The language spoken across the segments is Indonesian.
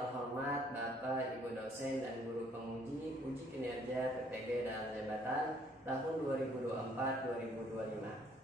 terhormat Bapak Ibu dosen dan guru penguji uji kinerja PPG dalam jabatan tahun 2024-2025.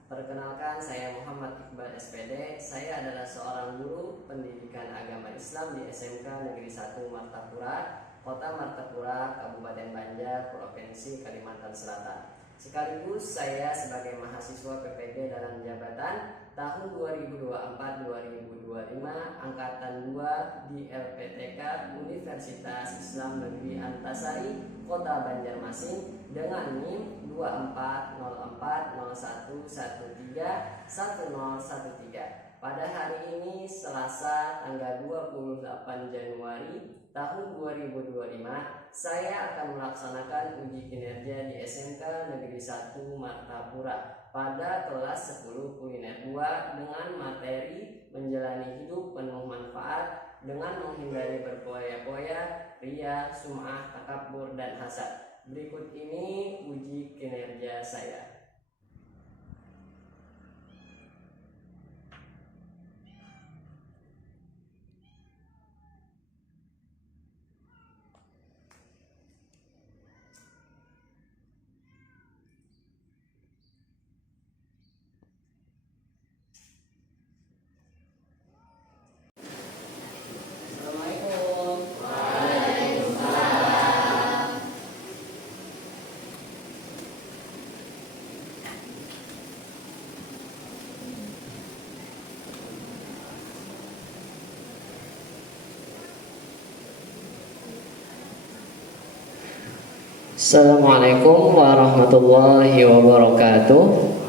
Perkenalkan, saya Muhammad Iqbal SPD. Saya adalah seorang guru pendidikan agama Islam di SMK Negeri 1 Martapura, Kota Martapura, Kabupaten Banjar, Provinsi Kalimantan Selatan. Sekaligus saya sebagai mahasiswa PPG dalam jabatan tahun 2024-2025 angkatan 2 di LPTK Universitas Islam Negeri Antasari, Kota Banjarmasin dengan NIM 240401131013. Pada hari ini Selasa tanggal 28 Januari tahun 2025, saya akan melaksanakan uji kinerja di SMK Negeri 1 Martapura pada kelas 10 kuliner 2 dengan materi menjalani hidup penuh manfaat dengan menghindari berpoya-poya, ria, sum'ah, takabur, dan hasad. Berikut ini uji kinerja saya. Assalamualaikum warahmatullahi wabarakatuh.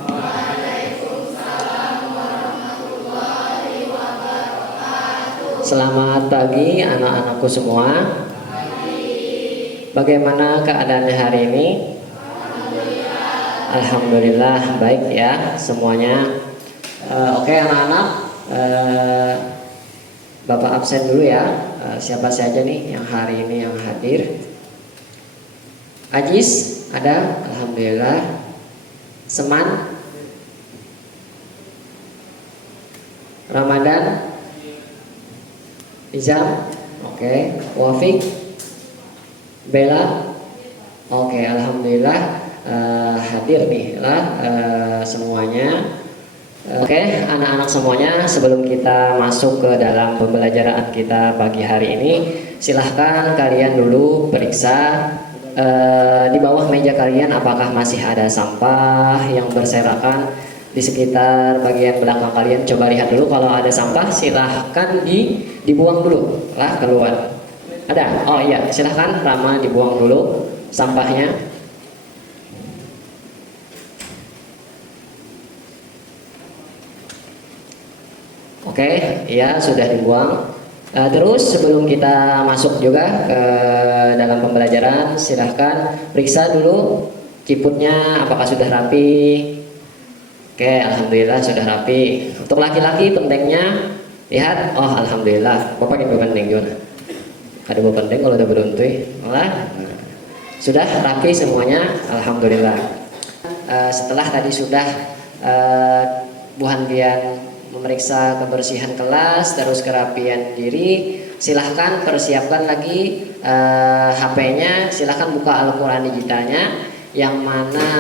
Waalaikumsalam warahmatullahi wabarakatuh. Selamat pagi anak-anakku semua. Bagaimana keadaannya hari ini? Alhamdulillah baik ya semuanya. Oke anak-anak, Bapak absen dulu ya. Siapa saja nih yang hari ini yang hadir? Ajis ada, alhamdulillah. Seman, Ramadan, Izam, oke. Wafik, Bella, oke, alhamdulillah hadir nih lah semuanya. Oke, anak-anak semuanya, sebelum kita masuk ke dalam pembelajaran kita pagi hari ini, silahkan kalian dulu periksa di bawah meja kalian apakah masih ada sampah yang berserakan di sekitar bagian belakang kalian. Coba lihat dulu, kalau ada sampah silahkan dibuang dulu lah keluar. Ada? Oh iya, silahkan Rama dibuang dulu sampahnya. Oke, ya sudah dibuang. Terus sebelum kita masuk juga ke dalam pembelajaran, silahkan periksa dulu ciputnya apakah sudah rapi. Oke, alhamdulillah sudah rapi. Untuk laki-laki pentengnya, lihat, oh alhamdulillah. Bapak ibu penteng juga. Ada bapak penteng kalau udah beruntung, malah sudah rapi semuanya, alhamdulillah. Setelah tadi sudah Bu Handrian memeriksa kebersihan kelas, terus kerapian diri, silahkan persiapkan lagi HP-nya, silahkan buka Al-Quran digitalnya, yang mana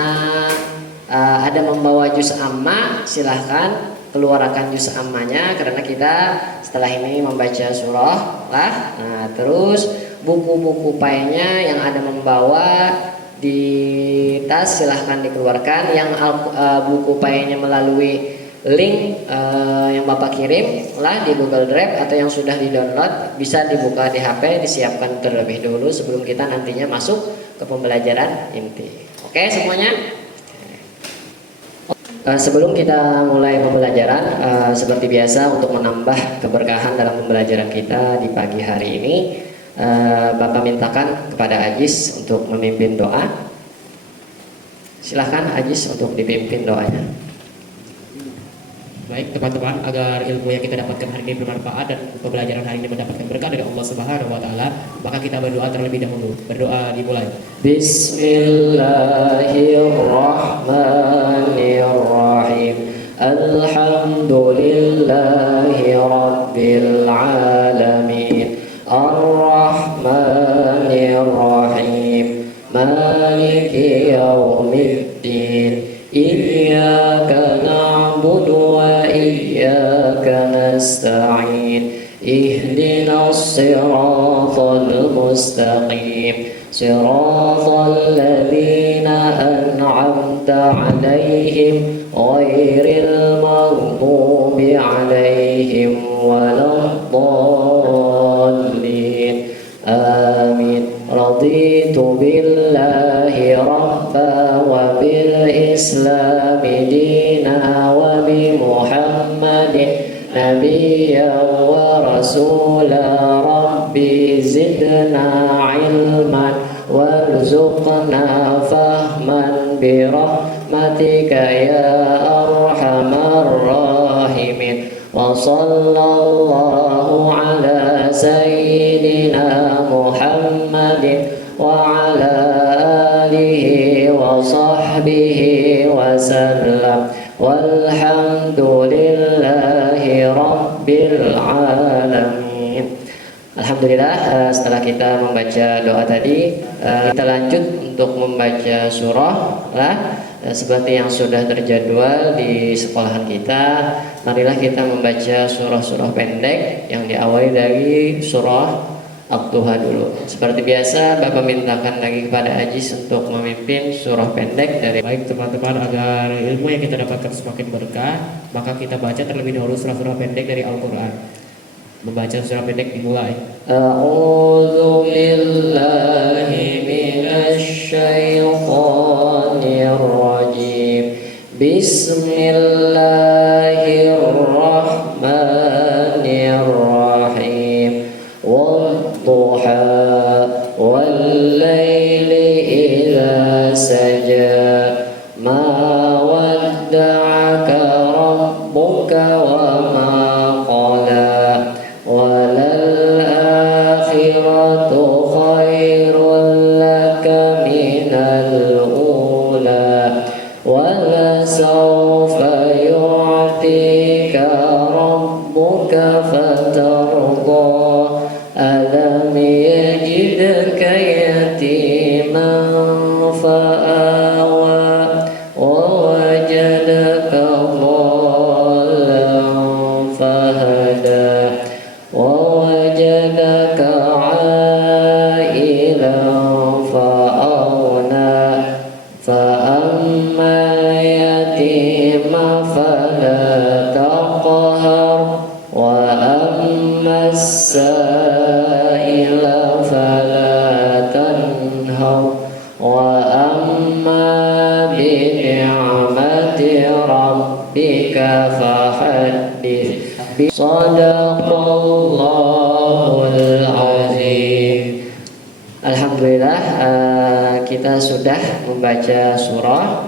ada membawa juz amma, silahkan keluarkan juz ammanya, karena kita setelah ini membaca surah lah. Nah, terus buku-buku paenya yang ada membawa di tas silahkan dikeluarkan, yang buku paenya melalui link yang Bapak kirim lah di Google Drive atau yang sudah di-download bisa dibuka di HP, disiapkan terlebih dulu sebelum kita nantinya masuk ke pembelajaran inti. Oke semuanya? Sebelum kita mulai pembelajaran, seperti biasa untuk menambah keberkahan dalam pembelajaran kita di pagi hari ini, Bapak mintakan kepada Ajis untuk memimpin doa. Silahkan Ajis untuk dipimpin doanya. Baik teman-teman, agar ilmu yang kita dapatkan hari ini bermanfaat dan pembelajaran hari ini mendapatkan berkah dari Allah Subhanahu wa taala, maka kita berdoa terlebih dahulu. Berdoa dimulai. Bismillahirrahmanirrahim. Alhamdulillahi rabbil alamin. Ar-Rahmanir Rahim Maliki Yawmiddin Iyyaka na'budu wa iyyaka nasta'in Ihdinas siratal mustaqim Siratal ladzina an'amta 'alaihim ghairil maghdubi 'alaihim waladdallin. Amin. Raditu billahi rabba wa bil islami dina wa bi Muhammadin nabiyyan wa rasula. Rabbi zidna ilman warzuqna fahman bi rahmatika ya arhamar rahimin. Wa sallallahu ala sayyidina Muhammadin wa ala alihi wa sahbihi wa sallam. Walhamdulillahi rabbil alamin. Alhamdulillah, setelah kita membaca doa tadi, kita lanjut untuk membaca surah lah. Seperti yang sudah terjadwal di sekolahan kita, marilah kita membaca surah-surah pendek yang diawali dari surah At-Duha dulu. Seperti biasa, Bapak mintakan lagi kepada Ajis untuk memimpin surah pendek dari. Baik teman-teman, agar ilmu yang kita dapatkan semakin berkah, maka kita baca terlebih dahulu surah-surah pendek dari Al-Quran. Membaca surah pendek dimulai. A'udzu billahi minasy syaithanir rajim. Bismillahirrahmanirrahim. Wadduha wal laili idza saja. Ma wadda'aka rabbuka wa ma qala. Walal-akhiratu khairul laka minal ula. Walasawfa yu'tika rabbuka fatarda. Alam yajidka yatiman fa'awa. Wa wajadaka dhallan fahada. ووجدك عائلا فأغنى فأما اليتيم فلا تقهر وأما السائل فلا تنهر وأما بنعمة ربك فحدث. Sadaqallahul azim. Alhamdulillah, kita sudah membaca surah.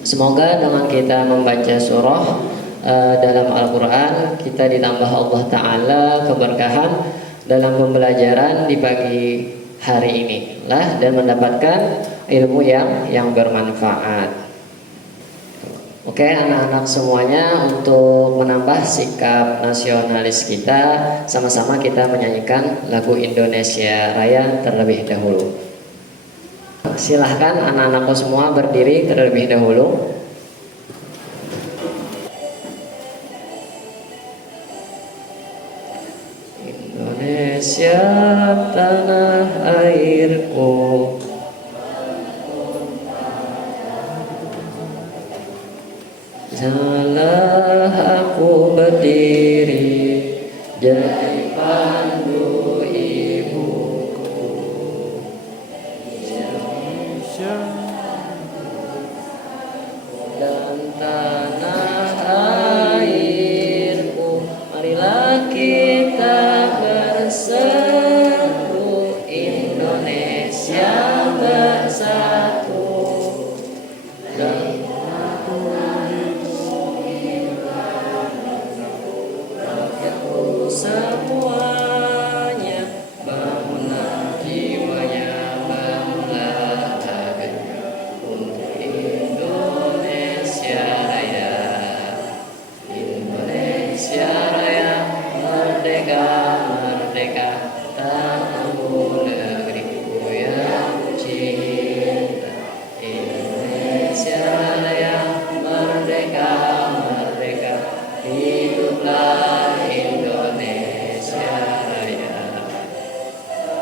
Semoga dengan kita membaca surah dalam Al-Quran, kita ditambah Allah Ta'ala keberkahan dalam pembelajaran di pagi hari ini lah, dan mendapatkan ilmu yang bermanfaat. Oke, anak-anak semuanya, untuk menambah sikap nasionalis kita, sama-sama kita menyanyikan lagu Indonesia Raya terlebih dahulu. Silahkan anak-anakku semua berdiri terlebih dahulu. Indonesia tanah airku, janganlah aku berdiri jadi pandu ibuku. Indonesia dan tanah airku, marilah kita bersatu. Indonesia bersatu dan seperti Aku negeriku yang cinta, Indonesia yang merdeka, merdeka, hiduplah Indonesia Raya.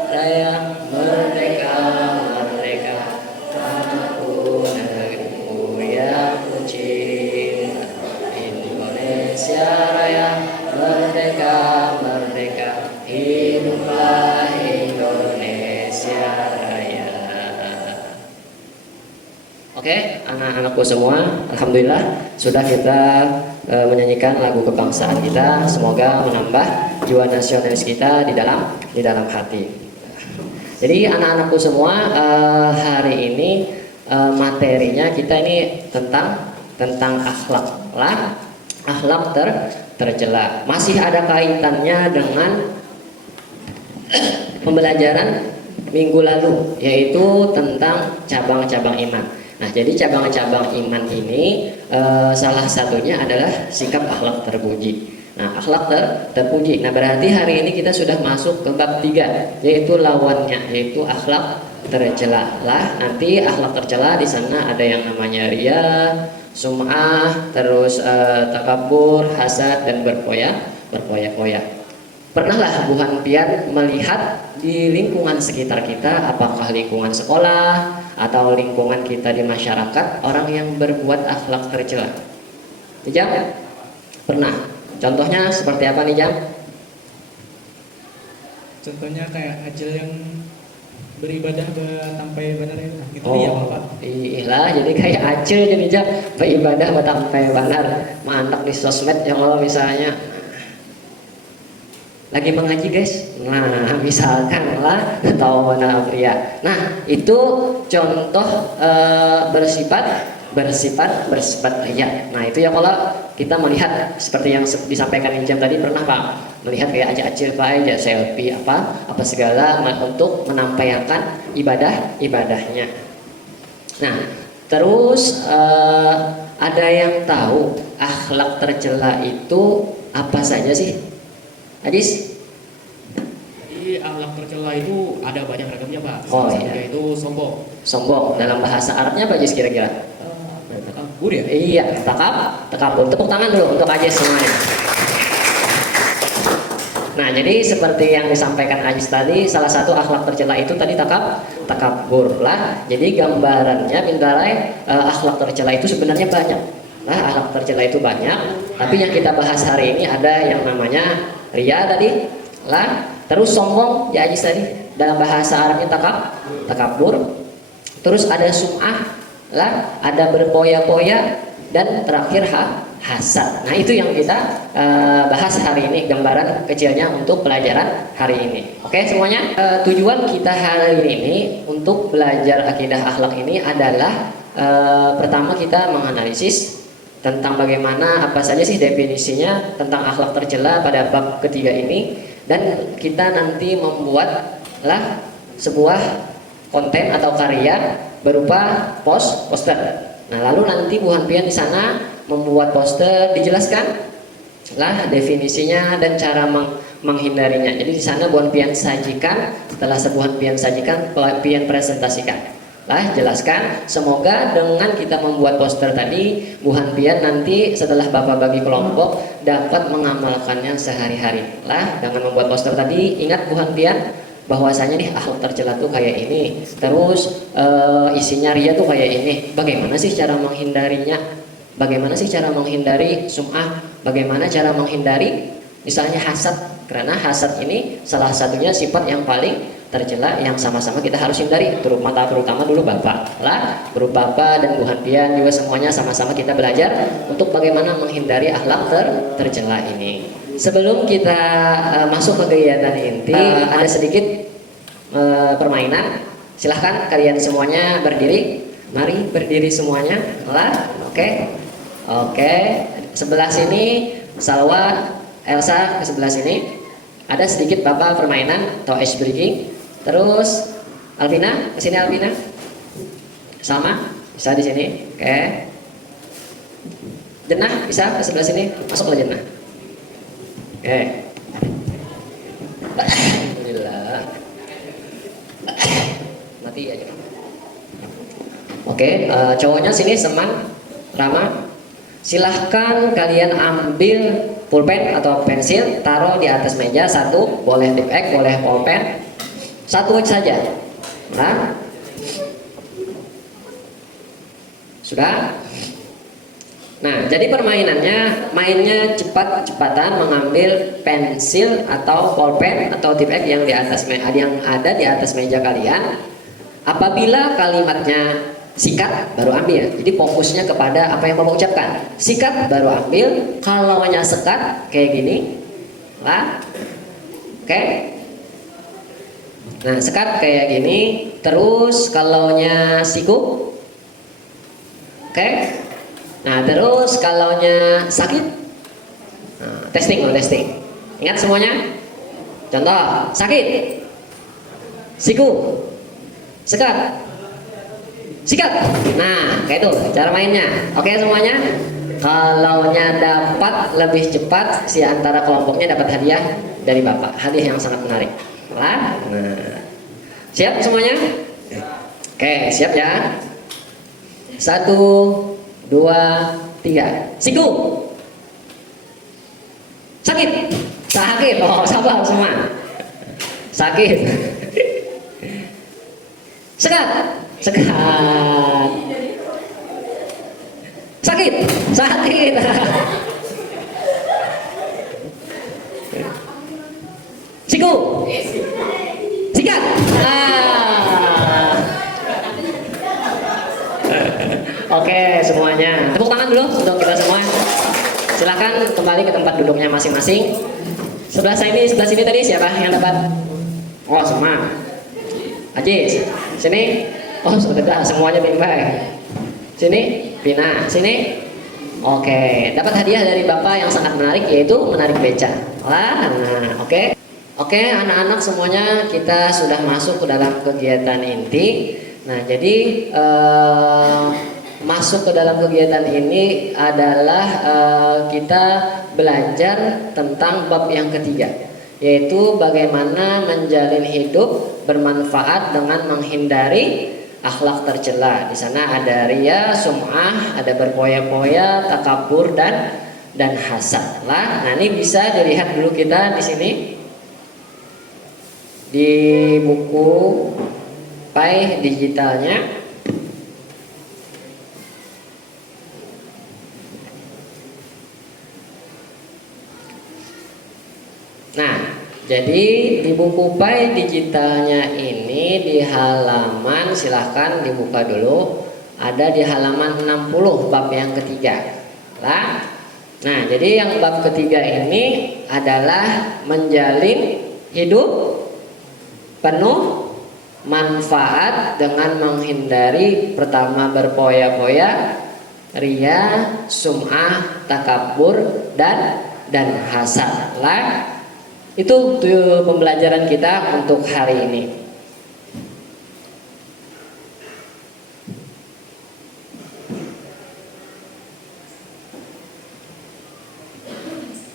Raya merdeka, merdeka, aku negeriku yang cinta, Indonesia Raya merdeka, merdeka, hiduplah Indonesia Raya. Oke, anak-anakku semua, alhamdulillah sudah kita menyanyikan lagu kebangsaan kita. Semoga menambah jiwa nasionalis kita di dalam hati. Jadi anak-anakku semua, hari ini materinya kita ini tentang akhlak lah, akhlak tercela. Masih ada kaitannya dengan pembelajaran minggu lalu, yaitu tentang cabang-cabang iman. Nah, jadi cabang-cabang iman ini salah satunya adalah sikap akhlak terpuji. Nah, akhlak terpuji. Nah, berarti hari ini kita sudah masuk ke bab 3, yaitu lawannya, yaitu akhlak tercela. Lah, nanti akhlak tercela di sana ada yang namanya riya, sum'ah, terus takabur, hasad, dan berpoya-poya. Pernahlah Bu Hanpian melihat di lingkungan sekitar kita, apakah lingkungan sekolah atau lingkungan kita di masyarakat, orang yang berbuat akhlak tercela? Jam? Pernah. Contohnya seperti apa nih, Jam? Contohnya kayak Acil yang beribadah sampai benar itu, gitu Oh, ya Bapak. iya, jadi kayak Acil jadi Jam beribadah sampai benar, mantap di sosmed ya Allah misalnya. Lagi mengaji guys, nah misalkan lah atau pria. Nah itu contoh bersifat ria. Nah itu ya kalau kita melihat seperti yang disampaikan Injam tadi, pernah Pak melihat kayak acil Pak aja selfie apa segala untuk menampilkan ibadahnya. Nah terus ada yang tahu akhlak tercela itu apa saja sih? Hadis? Jadi akhlak tercela itu ada banyak ragamnya Pak. Oh, Salah iya. satunya itu sombong. Sombong dalam bahasa Arabnya apa Jis kira-kira? Takabur ya? Iya, takabur. Tepuk tangan dulu untuk Ajis semuanya. Nah, jadi seperti yang disampaikan Ajis tadi, salah satu akhlak tercela itu tadi takabur lah. Jadi gambarannya bintarai akhlak tercela itu sebenarnya banyak. Nah, akhlak tercela itu banyak, tapi yang kita bahas hari ini ada yang namanya riya tadi lah, terus sombong ya Ajis tadi, dalam bahasa Arabnya takabur. Terus ada sum'ah lah, ada berpoya-poya, dan terakhir hasad. Nah itu yang kita bahas hari ini, gambaran kecilnya untuk pelajaran hari ini. Oke semuanya, tujuan kita hari ini untuk belajar akidah akhlak ini adalah pertama kita menganalisis tentang bagaimana apa saja sih definisinya tentang akhlak tercela pada bab ketiga ini, dan kita nanti membuatlah sebuah konten atau karya berupa poster. Nah, lalu nanti Bu Hanpian di sana membuat poster, dijelaskan lah definisinya dan cara menghindarinya. Jadi di sana Bu Hanpian sajikan, setelah Bu Hanpian sajikan, Bu Hanpian presentasikan. Lah jelaskan, semoga dengan kita membuat poster tadi, Bu Hanpian nanti setelah Bapak bagi kelompok dapat mengamalkannya sehari-hari. Lah dengan membuat poster tadi, ingat Bu Hanpian bahwasanya nih akhlak tercela tuh kayak ini, terus isinya ria tuh kayak ini. Bagaimana sih cara menghindarinya? Bagaimana sih cara menghindari sum'ah? Bagaimana cara menghindari misalnya hasad? Karena hasad ini salah satunya sifat yang paling tercela yang sama-sama kita harus hindari, terutama dulu Bapak lah, Guru Bapak dan Bu Hanpian juga semuanya sama-sama kita belajar untuk bagaimana menghindari akhlak tercela ini. Sebelum kita masuk ke kegiatan inti, ada sedikit permainan. Silahkan kalian semuanya berdiri. Mari berdiri semuanya lah. Oke. Sebelah sini Salwa, Elsa ke sebelah sini. Ada sedikit Bapak permainan atau ice breaking. Terus Alvina, ke sini Alvina. Sama, bisa di sini. Oke. Jenah bisa ke sebelah sini. Masuklah Jenah. Oke. Alhamdulillah. mati aja. Oke, cowoknya sini Seman, Rama. Silahkan kalian ambil pulpen atau pensil, taruh di atas meja satu, boleh tip X, boleh pulpen, satu saja. Nah, sudah. Nah, jadi permainannya, mainnya cepat-cepatan mengambil pensil atau pulpen atau tip X yang yang ada di atas meja kalian. Apabila kalimatnya sikat, baru ambil. Jadi fokusnya kepada apa yang Bapak ucapkan. Sikat, baru ambil. Kalau hanya sekat, kayak gini. Nah, oke. Nah, sekat kayak gini. Terus kalaunya siku, oke. Nah, terus kalaunya sakit, nah, testing. Ingat semuanya? Contoh, sakit, siku, sekat, sikat. Nah, kayak itu cara mainnya. Oke semuanya? Kalaunya dapat lebih cepat, si antara kelompoknya dapat hadiah dari Bapak. Hadiah yang sangat menarik. Nah, siap semuanya? Oke, siap ya? 1, 2, 3. Siku. Sakit. Oh, sabar semua. Sakit. Sekat. Sakit. Siku. Sikat. Oke semuanya, tepuk tangan dulu untuk kita semua. Silahkan kembali ke tempat duduknya masing-masing. Sebelah sini tadi siapa yang dapat? Oh semua. Ajis, sini. Oh sudah semuanya bimbang. Sini, Pina, sini. Oke, dapat hadiah dari Bapak yang sangat menarik, yaitu menarik beca. Oke. Oke, anak-anak semuanya, kita sudah masuk ke dalam kegiatan inti. Nah, jadi masuk ke dalam kegiatan ini adalah kita belajar tentang bab yang ketiga, yaitu bagaimana menjalin hidup bermanfaat dengan menghindari akhlak tercela. Di sana ada ria, sum'ah, ada berpoya-poya, takabur dan hasad. Nah, ini bisa dilihat dulu kita di sini di buku Pai digitalnya. Nah, jadi di buku Pai digitalnya ini di halaman, silahkan dibuka dulu, ada di halaman 60 bab yang ketiga. Nah, jadi yang bab ketiga ini adalah menjalin hidup penuh manfaat dengan menghindari pertama berpoya-poya, ria, sum'ah, takabur dan hasad. Itu pembelajaran kita untuk hari ini.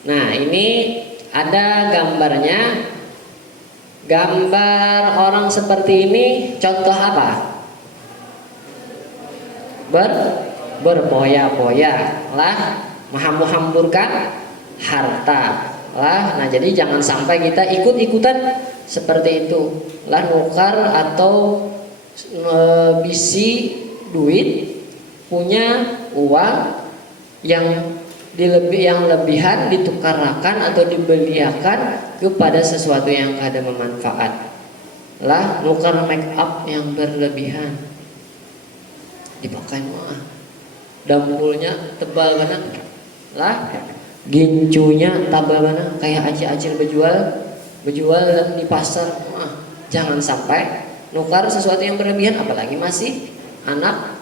Nah, ini ada gambarnya. Gambar orang seperti ini contoh apa? Berpoya-poya menghamburkan harta. Nah, jadi jangan sampai kita ikut-ikutan seperti itu. Nukar atau bisi duit, punya uang yang lebihan ditukarakan atau dibeliakan kepada sesuatu yang kada bermanfaat. Nukar make up yang berlebihan dipakai dambulnya tebal banget. Gincunya tebal banget kayak acil-acil bejual di pasar. Jangan sampai nukar sesuatu yang berlebihan, apalagi masih anak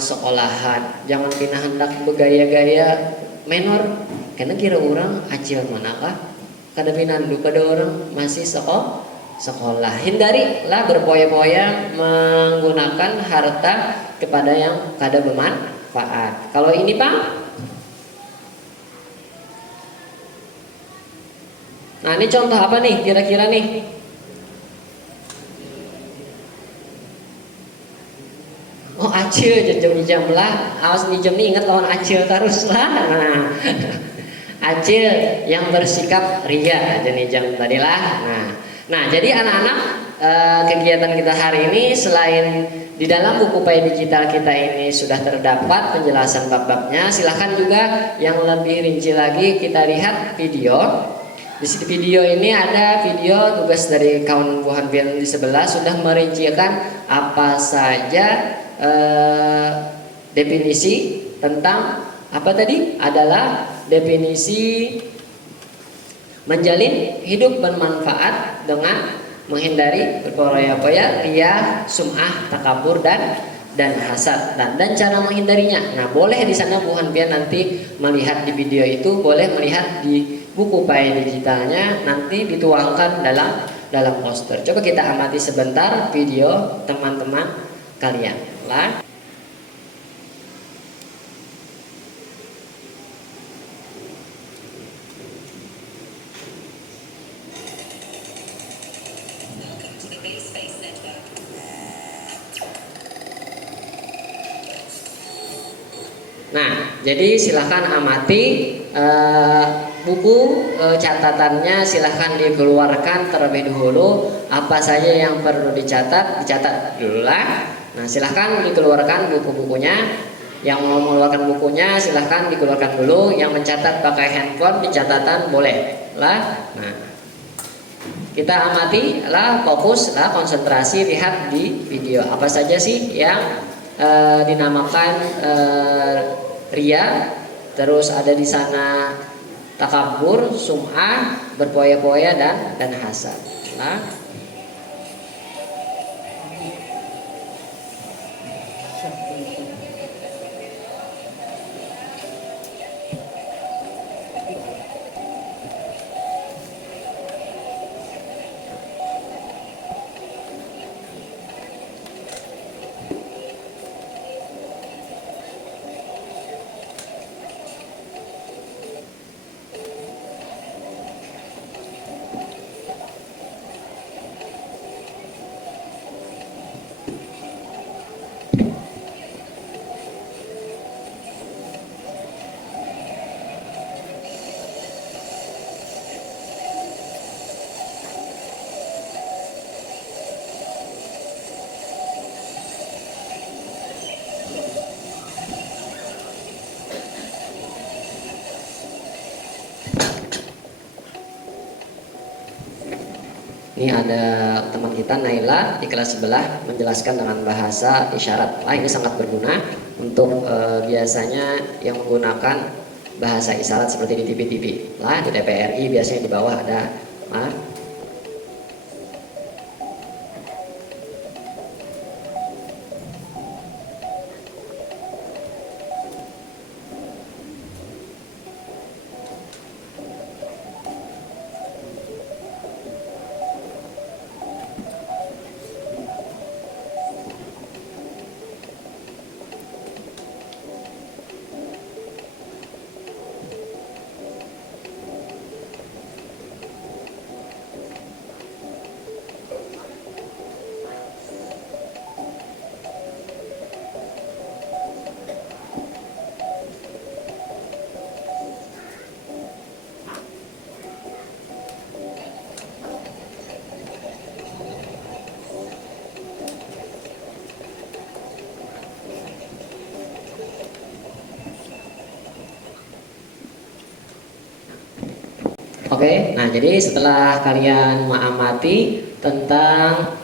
sekolahan. Jangan pina hendak bergaya-gaya menor, karena kira orang acil manakah kada pinandu pada orang masih sekolah. Hindarilah berpoya-poya menggunakan harta kepada yang kada bermanfaat. Kalau ini Pak, nah ini contoh apa nih kira-kira nih? acil jam lah, awas nih jam nih ingat lawan acil terus lah. Nah, acil yang bersikap ria jadi jam tadi lah. Nah jadi anak-anak, kegiatan kita hari ini selain di dalam buku pay digital kita ini sudah terdapat penjelasan bab-babnya, silahkan juga yang lebih rinci lagi kita lihat video. Di sini video ini ada video tugas dari kawan Wuhan Bian di sebelah sudah merincikan apa saja definisi tentang apa tadi adalah definisi menjalin hidup bermanfaat dengan menghindari berpoya-poya, ria, sum'ah, takabur dan hasad dan cara menghindarinya. Nah, boleh di sana Bu Hanbian nanti melihat di video itu, boleh melihat di buku pay digitalnya nanti dituangkan dalam poster. Coba kita amati sebentar video teman-teman kalian. Lah. Nah, jadi silahkan amati buku catatannya, silahkan dikeluarkan terlebih dahulu. Apa saja yang perlu dicatat dulu lah. Nah, silahkan dikeluarkan buku-bukunya. Yang mau mengeluarkan bukunya silahkan dikeluarkan dulu. Yang mencatat pakai handphone di catatan boleh lah. Nah, kita amati lah, fokus lah, konsentrasi, lihat di video apa saja sih yang dinamakan ria, terus ada di sana takabur, sum'ah, berpoya-poya dan hasad. Nah, ini ada teman kita Naila di kelas sebelah menjelaskan dengan bahasa isyarat. Nah, ini sangat berguna untuk biasanya yang menggunakan bahasa isyarat seperti di TV-TV. Lah, di TVRI biasanya di bawah ada. Nah, oke, nah jadi setelah kalian mengamati tentang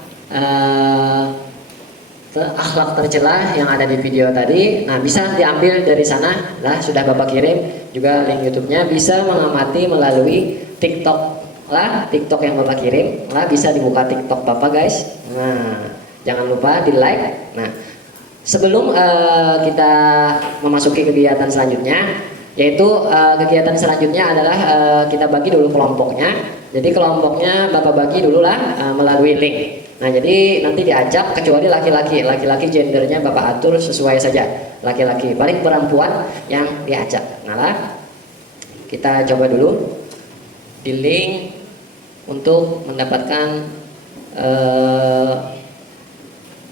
akhlak tercela yang ada di video tadi, nah bisa diambil dari sana, lah sudah Bapak kirim juga link YouTube-nya, bisa mengamati melalui TikTok lah, TikTok yang Bapak kirim, lah bisa dibuka TikTok Bapak guys. Nah, jangan lupa di like. Nah, sebelum kita memasuki kegiatan selanjutnya, yaitu kegiatan selanjutnya adalah kita bagi dulu kelompoknya. Jadi kelompoknya Bapak bagi dulu lah melalui link. Nah, jadi nanti diajak kecuali laki-laki. Laki-laki gendernya Bapak atur sesuai saja. Laki-laki, paling perempuan yang diajak. Nah, lah, kita coba dulu di link untuk mendapatkan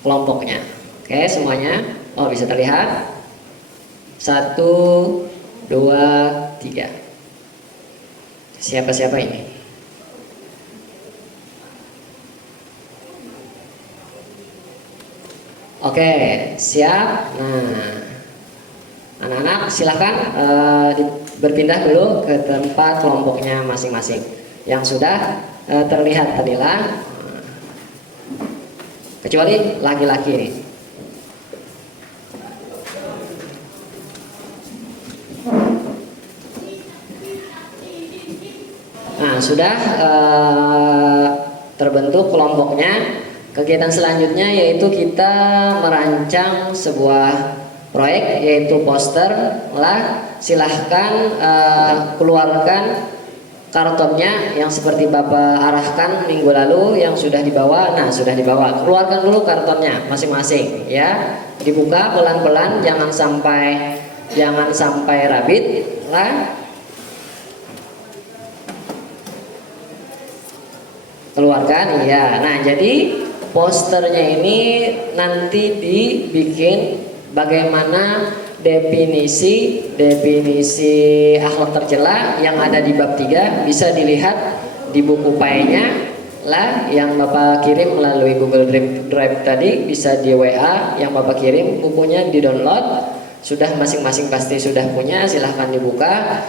kelompoknya. Oke, semuanya. Oh, bisa terlihat? 1, 2, 3. Siapa-siapa ini? Oke, siap. Nah, anak-anak silahkan berpindah dulu ke tempat kelompoknya masing-masing. Yang sudah terlihat tadilah, kecuali laki-laki ini. Nah, sudah terbentuk kelompoknya. Kegiatan selanjutnya yaitu kita merancang sebuah proyek, yaitu poster lah. Silahkan keluarkan kartonnya yang seperti Bapak arahkan minggu lalu yang sudah dibawa. Nah, sudah dibawa. Keluarkan dulu kartonnya masing-masing ya. Dibuka pelan-pelan, jangan sampai rabit lah. Keluarkan, iya. Nah, jadi posternya ini nanti dibikin bagaimana definisi akhlak tercela yang ada di bab 3 bisa dilihat di buku PAE-nya lah yang Bapak kirim melalui Google Drive tadi, bisa di WA yang Bapak kirim, bukunya di-download. Sudah masing-masing pasti sudah punya, silahkan dibuka.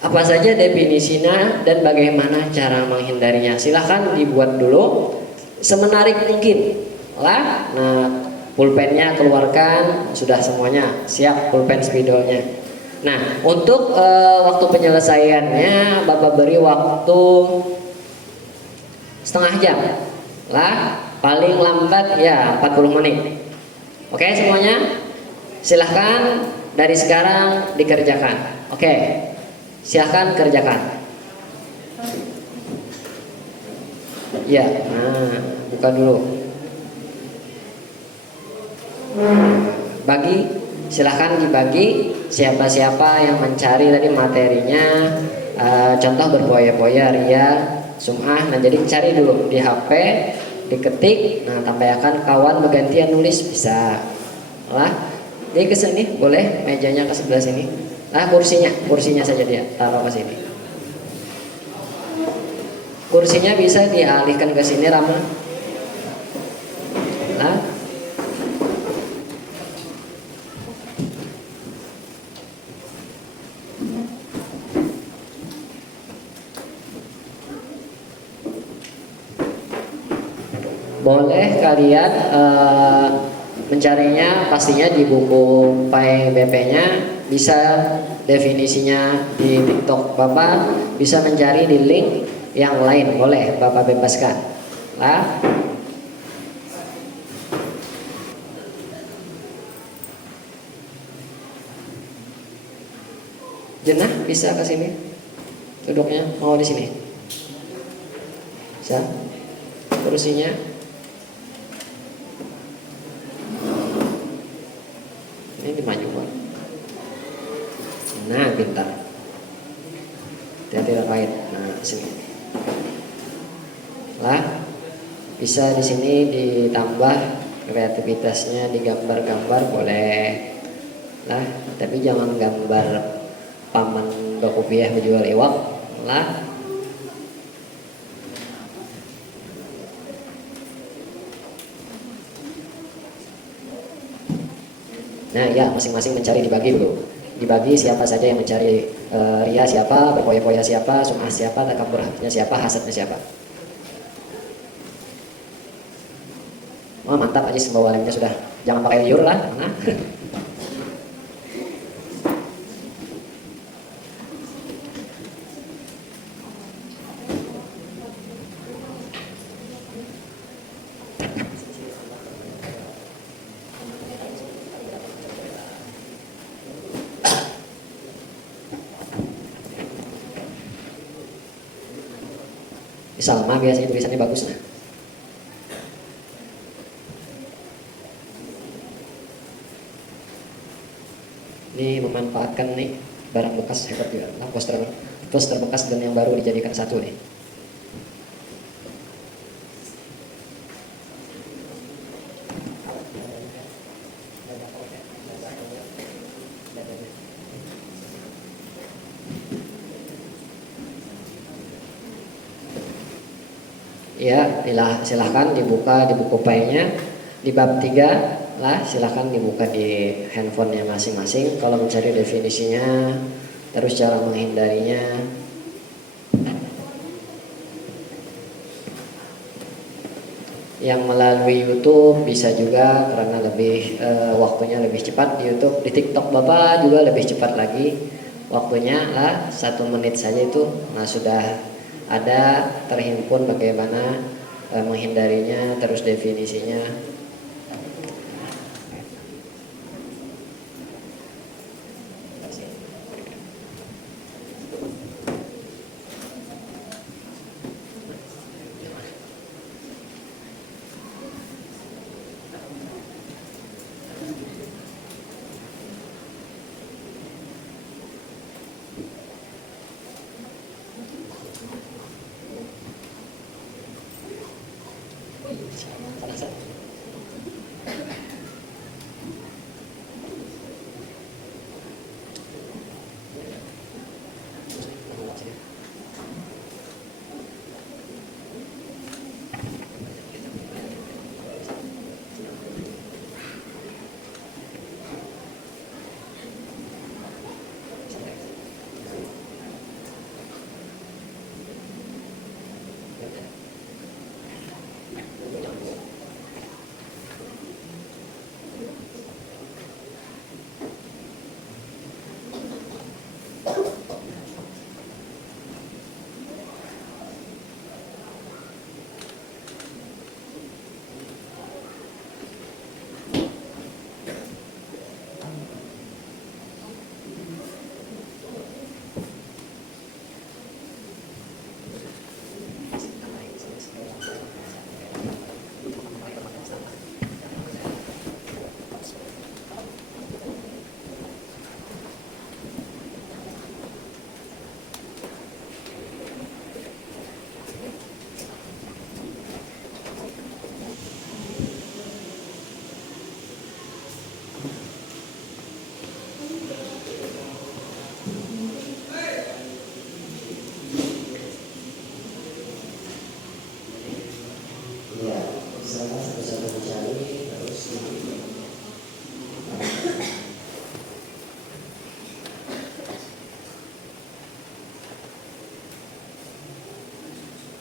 Apa saja definisinya dan bagaimana cara menghindarinya, silahkan dibuat dulu semenarik mungkin lah. Nah, pulpennya keluarkan, sudah semuanya siap, pulpen spidolnya. Nah, untuk waktu penyelesaiannya Bapak beri waktu setengah jam lah, paling lambat ya 40 menit. Oke semuanya, silahkan dari sekarang dikerjakan. Oke, silahkan kerjakan. Ya, nah, buka dulu. Bagi, silahkan dibagi siapa-siapa yang mencari tadi materinya. Contoh berpoya-poya, ria, sum'ah. Nah, jadi cari dulu di HP, diketik. Nah, tambahkan kawan bergantian nulis, bisa lah. Jadi ke sini boleh, mejanya ke sebelah sini. Nah, kursinya saja dia taruh ke sini. Kursinya bisa dialihkan ke sini, Rama. Nah, boleh kalian mencarinya pastinya di buku PAE BP-nya, bisa definisinya di TikTok Bapak, bisa mencari di link yang lain, boleh Bapak bebaskan lah. Jenah bisa ke sini, duduknya mau di sini, bisa. Kursinya ini dimajukan. Nah, pintar. Tidak terkait. Nah, sini. Lah, bisa di sini ditambah kreativitasnya, digambar-gambar boleh. Lah, tapi jangan gambar paman bakupiah menjual iwak. Lah. Nah, ya, masing-masing mencari, dibagi dulu. Dibagi siapa saja yang mencari, ria siapa, berpoya-poya siapa, sum'ah siapa, takaburnya siapa, hasadnya siapa. Wah, mantap aja, sembawa lemnya sudah. Jangan pakai liur lah. Nah. Salma biasanya tulisannya bagus. Nah, ini memanfaatkan nih barang bekas hebat juga. Nah, poster bekas dan yang baru dijadikan satu nih. Ya, silahkan dibuka di buku paenya di bab 3 lah, silahkan dibuka di handphonenya masing-masing. Kalau mencari definisinya, terus cara menghindarinya. Yang melalui YouTube bisa juga karena lebih waktunya lebih cepat di YouTube. Di TikTok Bapak juga lebih cepat lagi waktunya lah, 1 menit saja itu sudah ada terhimpun bagaimana menghindarinya, terus definisinya.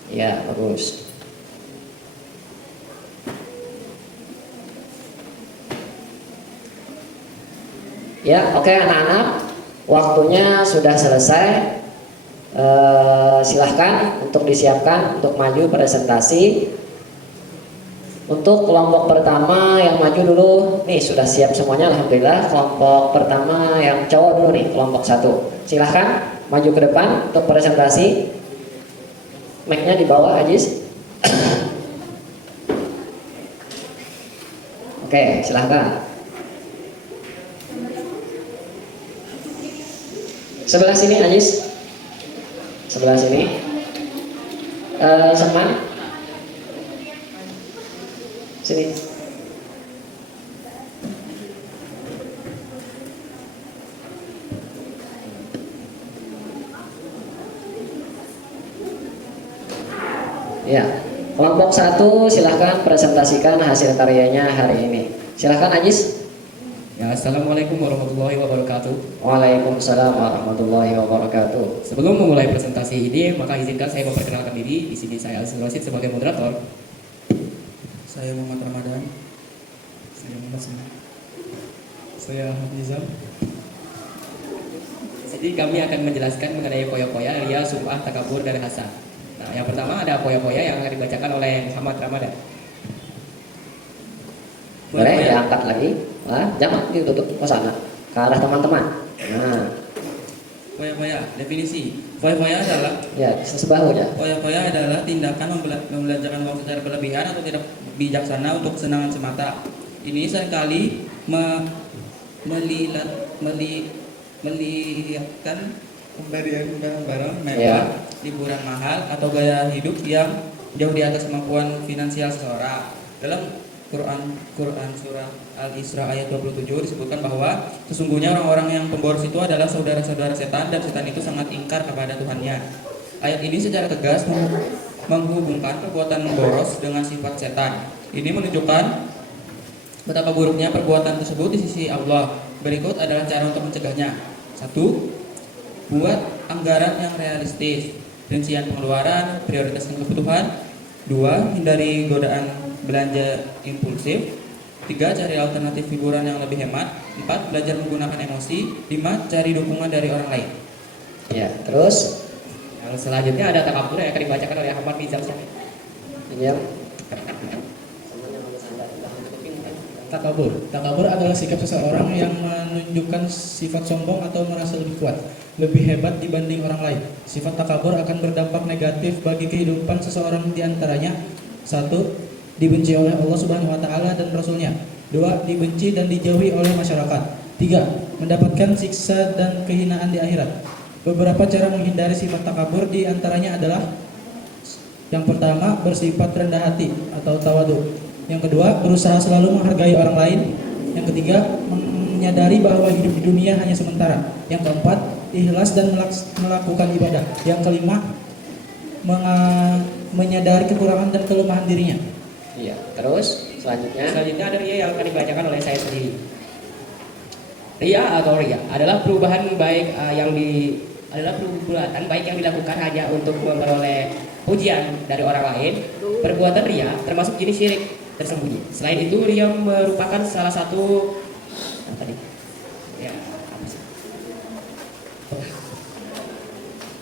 Ya, bagus. Ya, oke anak-anak, waktunya sudah selesai. Silahkan untuk disiapkan untuk maju presentasi. Untuk kelompok pertama yang maju dulu, nih sudah siap semuanya, alhamdulillah. Kelompok pertama yang cowok dulu nih, kelompok 1. Silahkan maju ke depan untuk presentasi. Mic-nya di bawah, Ajis. Oke, silahkan. Sebelah sini, Ajis. Sebelah sini. Seman. Sini. Ya, kelompok 1 silahkan presentasikan hasil karyanya hari ini. Silahkan Ajis. Ya, Assalamualaikum warahmatullahi wabarakatuh. Waalaikumsalam warahmatullahi wabarakatuh. Sebelum memulai presentasi ini, maka izinkan saya memperkenalkan diri. Di sini saya Azrul Rasid sebagai moderator. Saya Muhammad Ramadan. Saya Muhammad Sina. Saya Ahmad Nizam. Jadi kami akan menjelaskan mengenai poya-poya alias sum'ah, takabur, dan hasad. Nah, yang pertama ada poya-poya yang akan dibacakan oleh Muhammad Ramadan. Boleh diangkat lagi. Wah, jangan ditutup ke sana, ke arah teman-teman. Nah, Foya-foya, definisi. Foya-foya adalah sebahunya. foya-foya adalah tindakan membelanjakan uang secara berlebihan atau tidak bijaksana untuk kesenangan semata. Ini seringkali melihatkan pemberian barang mewah, liburan mahal, atau gaya hidup yang jauh di atas kemampuan finansial seseorang. Dalam Quran surah Al-Isra ayat 27 disebutkan bahwa sesungguhnya orang-orang yang pemboros itu adalah saudara-saudara setan dan setan itu sangat ingkar kepada Tuhannya. Ayat ini secara tegas menghubungkan perbuatan boros dengan sifat setan. Ini menunjukkan betapa buruknya perbuatan tersebut di sisi Allah. Berikut adalah cara untuk mencegahnya. 1. Buat anggaran yang realistis, rincian pengeluaran, prioritaskan kebutuhan. 2. Hindari godaan belanja impulsif. 3. Cari alternatif hiburan yang lebih hemat. 4. Belajar menggunakan emosi. 5. Cari dukungan dari orang lain. Ya, terus Yang selanjutnya ada takabur yang akan dibacakan oleh Ahmad Nizam Syah. ya. Takabur adalah sikap seseorang yang menunjukkan sifat sombong atau merasa lebih kuat, lebih hebat dibanding orang lain. Sifat takabur akan berdampak negatif bagi kehidupan seseorang, di antaranya: 1. Dibenci oleh Allah Subhanahu wa taala dan Rasulnya. 2. Dibenci dan dijauhi oleh masyarakat. 3. Mendapatkan siksa dan kehinaan di akhirat. Beberapa cara menghindari sifat takabur di antaranya adalah: yang pertama, bersifat rendah hati atau tawadu. Yang kedua, berusaha selalu menghargai orang lain. Yang ketiga, menyadari bahwa hidup di dunia hanya sementara. Yang keempat, ikhlas dan melakukan ibadah. Yang kelima, menyadari kekurangan dan kelemahan dirinya. Iya, terus selanjutnya. Selanjutnya ada ria yang akan dibacakan oleh saya sendiri. Ria atau ria adalah perubahan baik adalah perbuatan baik yang dilakukan hanya untuk memperoleh pujian dari orang lain. Perbuatan ria termasuk jenis syirik tersembunyi. Selain itu, ria merupakan salah satu apa tadi? Ya, apa sih?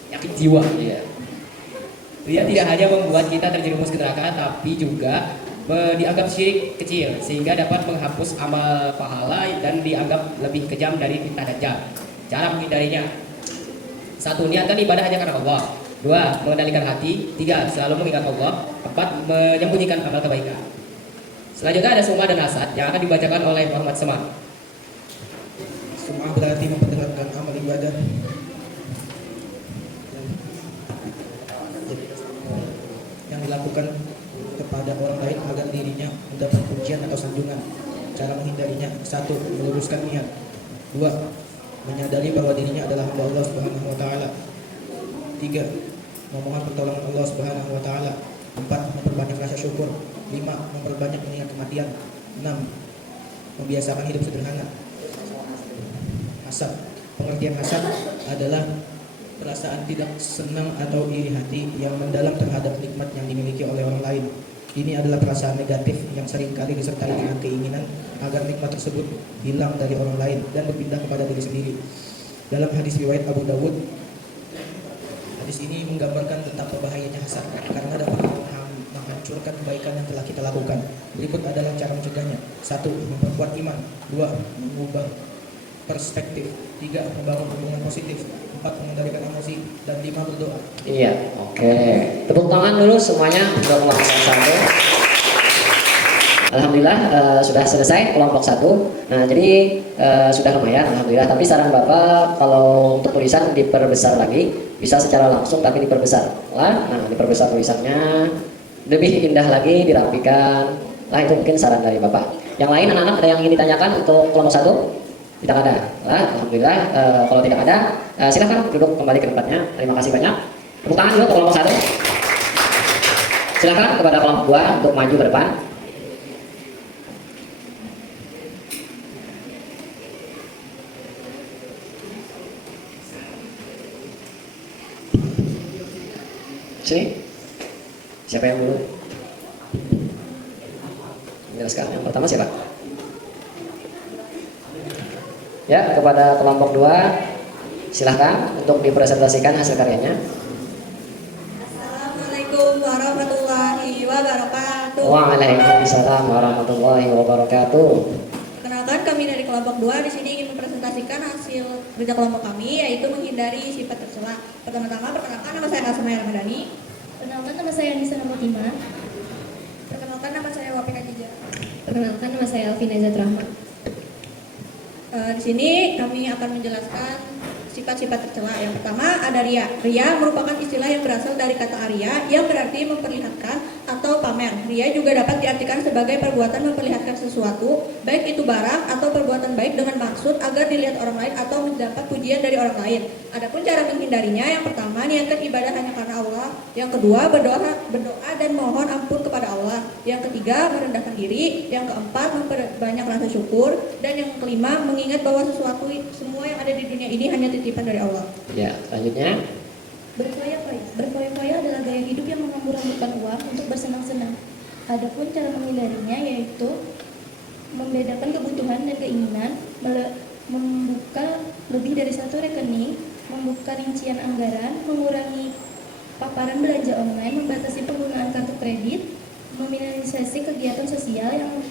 Penyakit jiwa. Iya. Ria tidak hanya membuat kita terjerumus ke neraka, tapi juga dianggap syirik kecil, sehingga dapat menghapus amal pahala dan dianggap lebih kejam dari fitnah dajjal. Cara menghindarinya: 1. Niatkan ibadah hanya karena Allah. 2. Mengendalikan hati. 3. Selalu mengingat Allah. 4. Menyembunyikan amal kebaikan. Selanjutnya ada sum'ah dan hasad yang akan dibacakan oleh Muhammad Semar. Sum'ah berarti memperdengarkan amal ibadah yang dilakukan kepada orang lain agar dirinya mendapat pujian atau sanjungan. Cara menghindarinya: 1. Meluruskan niat. 2. Menyadari bahwa dirinya adalah hamba Allah Subhanahu wa taala. 3. Memohon pertolongan Allah Subhanahu wa taala. 4. Memperbanyak rasa syukur. 5. Memperbanyak mengingat kematian. 6. Membiasakan hidup sederhana. Hasad. Pengertian hasad adalah perasaan tidak senang atau iri hati yang mendalam terhadap nikmat yang dimiliki oleh orang lain. Ini adalah perasaan negatif yang seringkali disertai dengan keinginan agar nikmat tersebut hilang dari orang lain dan berpindah kepada diri sendiri. Dalam hadis riwayat Abu Dawud, hadis ini menggambarkan betapa bahayanya hasad karena dapat menghancurkan kebaikan yang telah kita lakukan. Berikut adalah cara mencegahnya: 1. Memperkuat iman. 2. Mengubah perspektif. 3. Membangun hubungan positif. 4. Mengendalikan emosi. Dan 5. Berdoa. Iya, oke. Tepuk tangan dulu semuanya untuk kelompok 1. Alhamdulillah sudah selesai kelompok 1. Nah, jadi sudah lumayan alhamdulillah. Tapi saran Bapak kalau untuk tulisan diperbesar lagi, bisa secara langsung tapi diperbesar. Nah, diperbesar tulisannya, lebih indah lagi, dirapikan. Nah, itu mungkin saran dari Bapak. Yang lain anak-anak ada yang ingin ditanyakan untuk kelompok 1? Tidak ada. Nah, alhamdulillah kalau tidak ada, silakan duduk kembali ke tempatnya. Terima kasih banyak. Tepuk tangan dulu untuk kelompok 1. Silakan kepada kelompok 2 untuk maju ke depan. Sini. Siapa yang dulu? Menjelaskan. Yang pertama siapa? Ya, kepada kelompok 2 silahkan untuk dipresentasikan hasil karyanya. Assalamualaikum warahmatullahi wabarakatuh. Waalaikumsalam warahmatullahi wabarakatuh. Perkenalkan, kami dari kelompok 2 di sini ingin mempresentasikan hasil kerja kelompok kami, yaitu menghindari sifat tercela. Pertama-tama perkenalkan, nama saya Asmaya Ramadhani. Perkenalkan, nama saya Anissa Namatima. Perkenalkan, nama saya Wapika Jija. Perkenalkan, nama saya Alvina Izzat Rahma. Di sini kami akan menjelaskan sifat-sifat tercela. Yang pertama ada ria. Ria merupakan istilah yang berasal dari kata Arya yang berarti memperlihatkan atau pamer. Ria juga dapat diartikan sebagai perbuatan memperlihatkan sesuatu, baik itu barang atau perbuatan baik dengan maksud agar dilihat orang lain atau mendapat pujian dari orang lain. Adapun cara menghindarinya, yang pertama, niatkan ibadah hanya karena Allah. Yang kedua, berdoa dan mohon ampun kepada Allah. Yang ketiga, merendahkan diri. Yang keempat, memperbanyak rasa syukur. Dan yang kelima, mengingat bahwa semua yang ada di dunia ini hanya titipan dari Allah. Ya, selanjutnya. Berfoya-foya. Berfoya-foya adalah gaya hidup yang menghambur-hamburkan uang untuk bersenang-senang. Adapun cara menghindarinya yaitu membedakan kebutuhan dan keinginan, membuka lebih dari satu rekening, membuka rincian anggaran, mengurangi paparan belanja online, membatasi penggunaan kartu kredit, meminimalisasi kegiatan sosial yang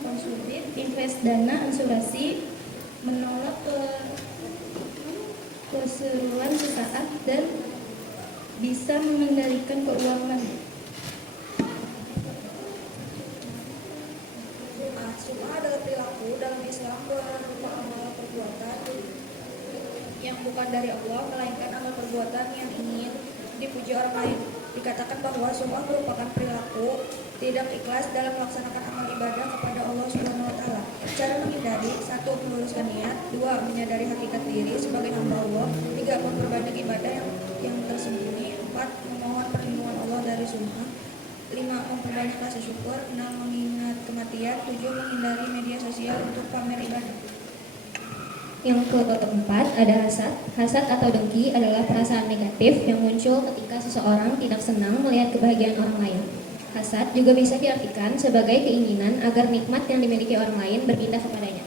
konsumtif, invest dana, asuransi, menolak keseruan sesaat, dan bisa mengendalikan keuangan. Sum'ah adalah perilaku dalam Islam berupa amal perbuatan yang bukan dari Allah, melainkan amal perbuatan yang ingin dipuji orang lain. Dikatakan bahwa sum'ah merupakan perilaku tidak ikhlas dalam melaksanakan amal ibadah kepada Allah Subhanahu wa taala. Cara menghindari: 1. Meluruskan niat. 2. Menyadari hakikat diri sebagai hamba Allah. 3. Memperbanyak ibadah yang tersembunyi. 4. Memohon perlindungan Allah dari sum'ah. 5. Memperbanyak rasa syukur. 6. Mengingat kematian. 7. Menghindari media sosial untuk pamer ibadah. Yang keempat ada hasad. Hasad atau dengki adalah perasaan negatif yang muncul ketika seseorang tidak senang melihat kebahagiaan orang lain. Hasad juga bisa diartikan sebagai keinginan agar nikmat yang dimiliki orang lain berpindah kepadanya.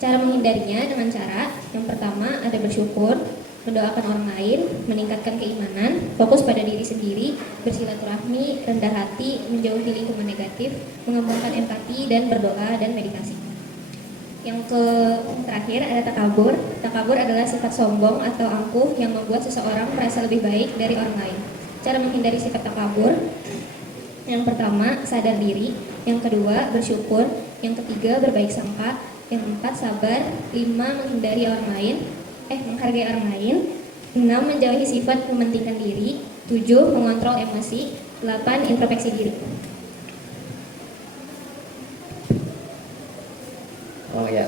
Cara menghindarinya dengan cara yang pertama ada bersyukur, mendoakan orang lain, meningkatkan keimanan, fokus pada diri sendiri, bersilaturahmi, rendah hati, menjauhi lingkungan negatif, mengembangkan empati, dan berdoa dan meditasi. Yang terakhir ada takabur. Takabur adalah sifat sombong atau angkuh yang membuat seseorang merasa lebih baik dari orang lain. Cara menghindari sifat takabur: yang pertama, sadar diri. Yang kedua, bersyukur. Yang ketiga, berbaik sangka. Yang keempat, sabar. 5. Menghargai orang lain. 6. Menjauhi sifat mementingkan diri. 7. Mengontrol emosi. 8. Introspeksi diri. Oh ya,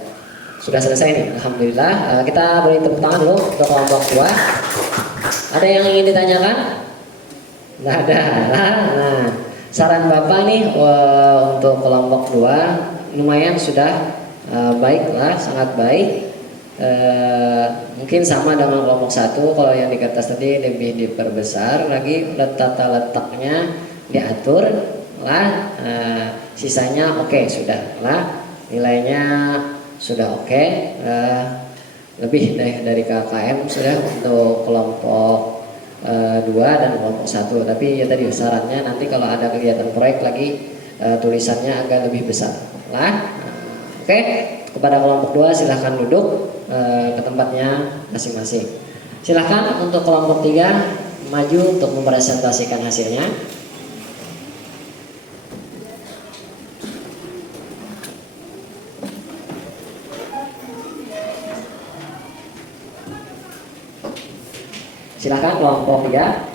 sudah selesai nih. Alhamdulillah. Kita beri tepuk tangan dulu untuk kelompok 2. Ada yang ingin ditanyakan? Nggak ada. Nah, saran Bapak nih untuk kelompok 2 lumayan sudah baik lah, sangat baik. Mungkin sama dengan kelompok 1. Kalau yang di kertas tadi lebih diperbesar lagi, tata letaknya diatur lah. Sisanya oke, sudah lah, nilainya sudah oke. Lebih dari KKM sudah untuk kelompok 2 dan kelompok 1. Tapi ya tadi sarannya nanti kalau ada kegiatan proyek lagi tulisannya agak lebih besar lah. Oke, kepada kelompok 2 silahkan duduk ke tempatnya masing-masing. Silahkan untuk kelompok 3 maju untuk mempresentasikan hasilnya. Silahkan kelompok 3.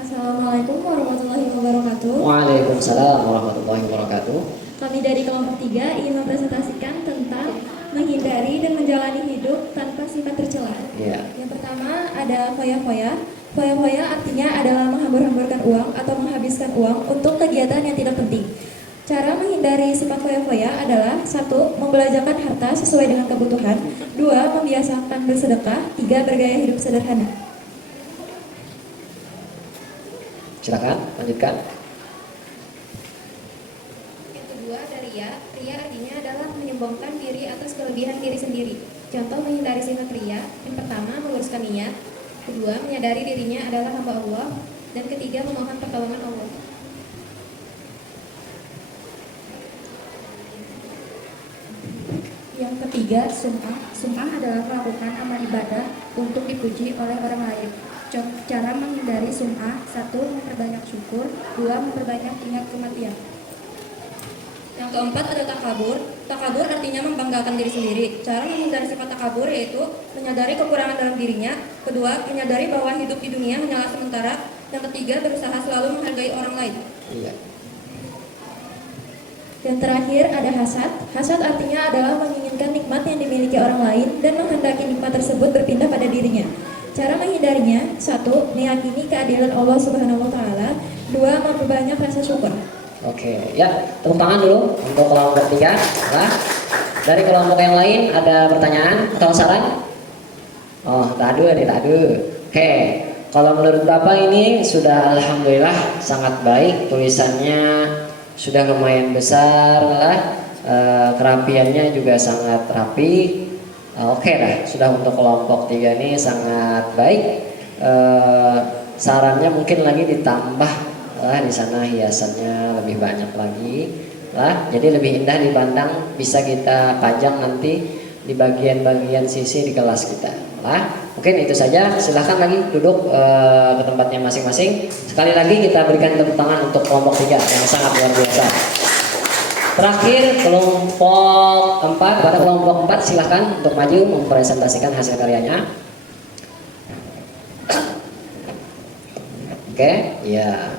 Assalamualaikum warahmatullahi wabarakatuh. Waalaikumsalam warahmatullahi wabarakatuh. Kami dari kelompok 3 ingin mempresentasikan tentang menghindari dan menjalani hidup tanpa sifat tercela. Iya. Yang pertama ada foya-foya. Foya-foya artinya adalah menghambur-hamburkan uang atau menghabiskan uang untuk kegiatan yang tidak penting. Cara menghindari sifat foya-foya adalah 1. Membelanjakan harta sesuai dengan kebutuhan. 2. Membiasakan bersedekah. 3. Bergaya hidup sederhana. Silakan lanjutkan. Yang kedua ada ria. Ria artinya adalah menyombongkan diri atas kelebihan diri sendiri. Contoh menghindari sifat ria: yang pertama, meluruskan niat. Kedua, menyadari dirinya adalah hamba Allah. Dan ketiga, memohon pertolongan Allah. Yang ketiga, sum'ah. Sum'ah adalah melakukan amal ibadah untuk dipuji oleh orang lain. Cara menghindari sum'ah: 1. Memperbanyak syukur. 2. Memperbanyak ingat kematian. Yang keempat ada takabur. Takabur artinya membanggakan diri sendiri. Cara menghindari sifat takabur yaitu menyadari kekurangan dalam dirinya. Kedua, menyadari bahwa hidup di dunia hanyalah sementara. Yang ketiga, berusaha selalu menghargai orang lain. Iya. Dan terakhir ada hasad. Hasad artinya adalah menginginkan nikmat yang dimiliki orang lain dan menghendaki nikmat tersebut berpindah pada dirinya. Cara menghindarinya: 1. Meyakini keadilan Allah Subhanahu wa taala. 2. Memperbanyak rasa syukur. Oke, ya tepuk tangan dulu untuk kelompok 3. Nah, dari kelompok yang lain ada pertanyaan atau saran? Oh, tak ada nih, tak ada. Oke, kalau menurut Bapak ini sudah alhamdulillah sangat baik, tulisannya sudah lumayan besar lah, kerapiannya juga sangat rapi. Oke dah, sudah untuk kelompok 3 ini sangat baik. Sarannya mungkin lagi ditambah lah, di sana hiasannya lebih banyak lagi lah, jadi lebih indah dipandang, bisa kita pajang nanti di bagian-bagian sisi di kelas kita lah. Mungkin itu saja, silahkan lagi duduk ke tempatnya masing-masing. Sekali lagi kita berikan tepuk tangan untuk kelompok 3 yang sangat luar biasa. Terakhir kelompok 4, pada kelompok 4 silahkan untuk maju mempresentasikan hasil karyanya. Oke, ya.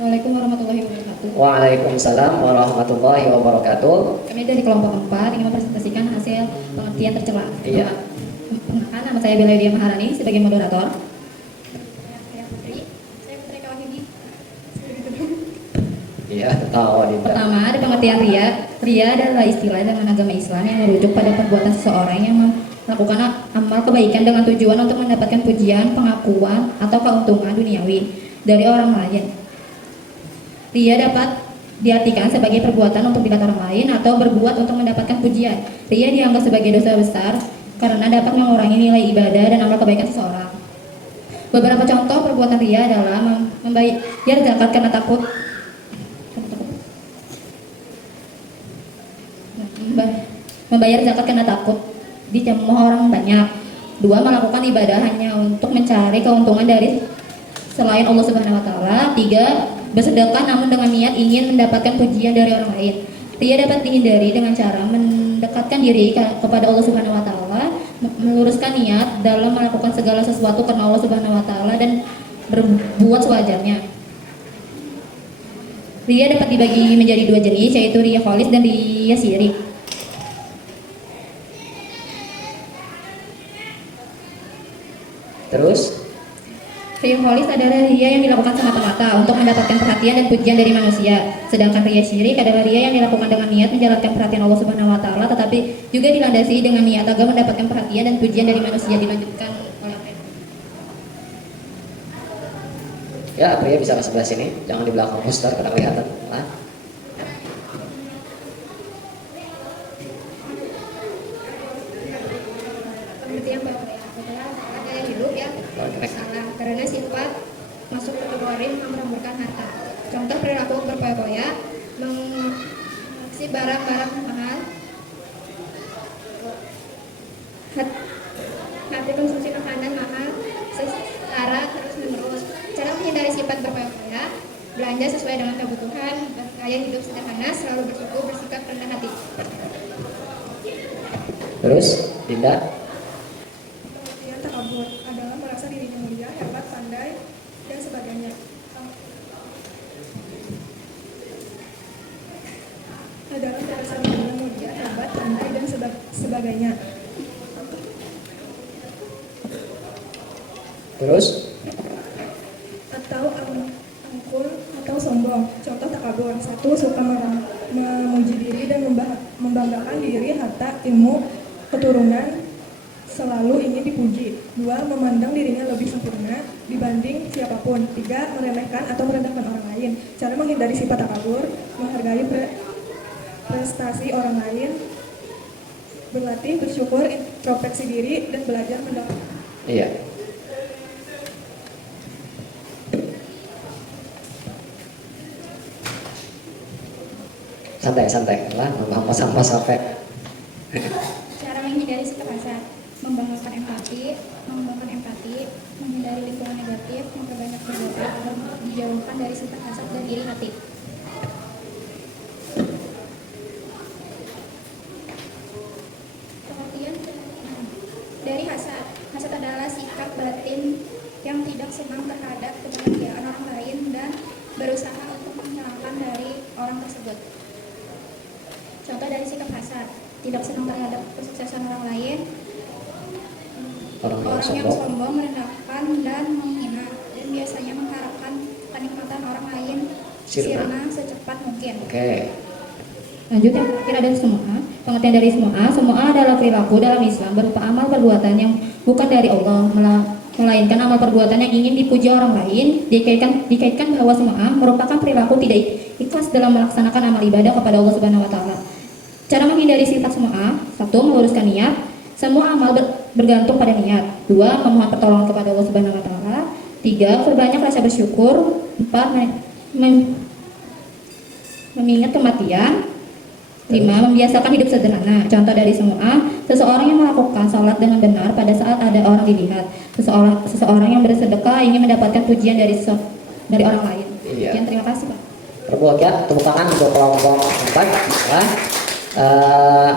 Assalamualaikum warahmatullahi wabarakatuh. Waalaikumsalam warahmatullahi wabarakatuh. Kami dari kelompok 4 ingin mempresentasikan hasil pengertian tercela. Iya. Perkenalkan, nama saya Bella Dia Maharani sebagai moderator. Saya Putri Kawahidi. Iya, tahu Dinda. Pertama, ada pengertian ria. Ria adalah istilah dalam agama Islam yang merujuk pada perbuatan seseorang yang melakukan amal kebaikan dengan tujuan untuk mendapatkan pujian, pengakuan, atau keuntungan duniawi dari orang lain. Ria dapat diartikan sebagai perbuatan untuk dilihat orang lain atau berbuat untuk mendapatkan pujian. Ria dianggap sebagai dosa besar karena dapat mengurangi nilai ibadah dan amal kebaikan seseorang. Beberapa contoh perbuatan ria adalah membayar zakat karena takut, membayar zakat karena takut dicemooh orang banyak. 2. Melakukan ibadah hanya untuk mencari keuntungan dari selain Allah Subhanahu wa taala. 3. Bersedekah namun dengan niat ingin mendapatkan pujian dari orang lain. Ria dapat dihindari dengan cara mendekatkan diri kepada Allah Subhanahu wa taala, meluruskan niat dalam melakukan segala sesuatu karena Allah Subhanahu wa taala dan berbuat sewajarnya. Ria dapat dibagi menjadi 2 jenis, yaitu ria khalis dan ria syirik. Terus, Ria khalis adalah ria yang dilakukan semata-mata untuk mendapatkan perhatian dan pujian dari manusia. Sedangkan ria syirik adalah ria yang dilakukan dengan niat menjalankan perhatian Allah Subhanahu wa taala, tetapi juga dilandasi dengan niat agar mendapatkan perhatian dan pujian dari manusia. Dilanjutkan oleh ya pria bisa ke sebelah sini, jangan di belakang poster karena kelihatan. Nah. Pengertian bahwa adalah gaya hidup ya salah karena sifat masuk kategori memperebutkan harta. Contoh perilaku berpoya-poya, mengoleksi barang-barang mahal, hati konsumsi makanan mahal secara terus-menerus. Cara menghindari sifat berpoya-poya: belanja sesuai dengan kebutuhan, bergaya hidup sederhana, selalu bersyukur, bersikap rendah hati. Terus, Dinda. Pengertian takabur adalah merasa dirinya mulia, hebat, pandai, dan sebagainya. Adalah merasa dirinya mulia, hebat, pandai, dan sebagainya. Terus, Atau angkul atau sombong. Contoh takabur: 1. Suka memuji diri dan membanggakan diri, harta, ilmu, keturunan, selalu ingin dipuji. 2. Memandang dirinya lebih sempurna dibanding siapapun. 3. Meremehkan atau merendahkan orang lain. Cara menghindari sifat takabur: menghargai prestasi orang lain, berlatih, bersyukur, introspeksi diri, dan belajar mendapat. iya. Santai-santai lah, nambah sampai. Cara menghindari sikap hasad: membangun empati, menghindari lingkungan negatif, memperbanyak berdoa agar dijauhkan dari sifat hasad dan iri hati. Hasad adalah sikap batin yang tidak senang terhadap kebahagiaan orang lain dan berusaha untuk menghilangkan dari orang tersebut. Contoh dari sikap hasad, tidak senang terhadap kesuksesan orang lain, Orang yang orang yang sombong. sombong, merendahkan dan menghina, dan biasanya mengharapkan kenikmatan orang lain sirna secepat mungkin. Oke. Lanjut yang terakhir ada semua. Pengertian dari semua adalah perilaku dalam Islam berupa amal perbuatan yang bukan dari Allah, melainkan amal perbuatan yang ingin dipuji orang lain. Dikaitkan bahwa semua merupakan perilaku tidak ikhlas dalam melaksanakan amal ibadah kepada Allah Subhanahu wa taala. Cara menghindari sifat semua: 1. Meluruskan niat. Semua amal bergantung pada niat. 2. Memohon pertolongan kepada Allah Subhanahu wa taala. 3. Perbanyak rasa bersyukur. 4. Mengingat kematian. 5. Membiasakan hidup sederhana. Contoh dari semua: seseorang yang melakukan sholat dengan benar pada saat ada orang dilihat. Seseorang yang bersedekah ingin mendapatkan pujian dari orang lain. Iya. Sekian, terima kasih, Pak. Terbuka ya, tepuk tangan untuk kelompok 4. Nah,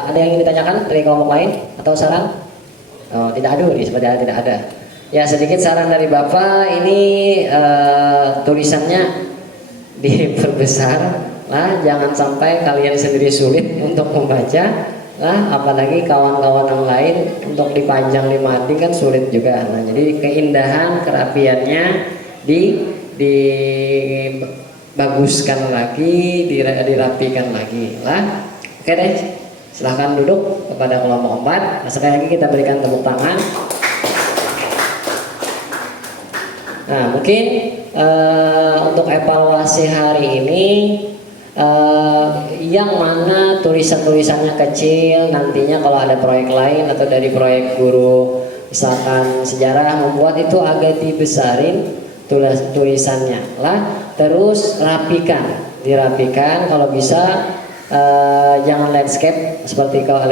ada yang ingin ditanyakan dari kelompok lain atau saran? Oh, tidak ada, sepertinya tidak ada. Ya, sedikit saran dari Bapak, ini tulisannya diperbesar. Nah, jangan sampai kalian sendiri sulit untuk membaca. Nah, apalagi kawan-kawan yang lain untuk dipanjang dimati kan sulit juga. Nah, jadi keindahan, kerapiannya dibaguskan lagi, dirapikan lagi. Nah, oke deh. Silahkan duduk kepada kelompok 4. Nah, sekali lagi kita berikan tepuk tangan. Nah, mungkin untuk evaluasi hari ini yang mana tulisan-tulisannya kecil, nantinya kalau ada proyek lain atau dari proyek guru misalkan sejarah membuat itu agak dibesarin tulisannya lah, terus dirapikan kalau bisa. Jangan landscape seperti kalau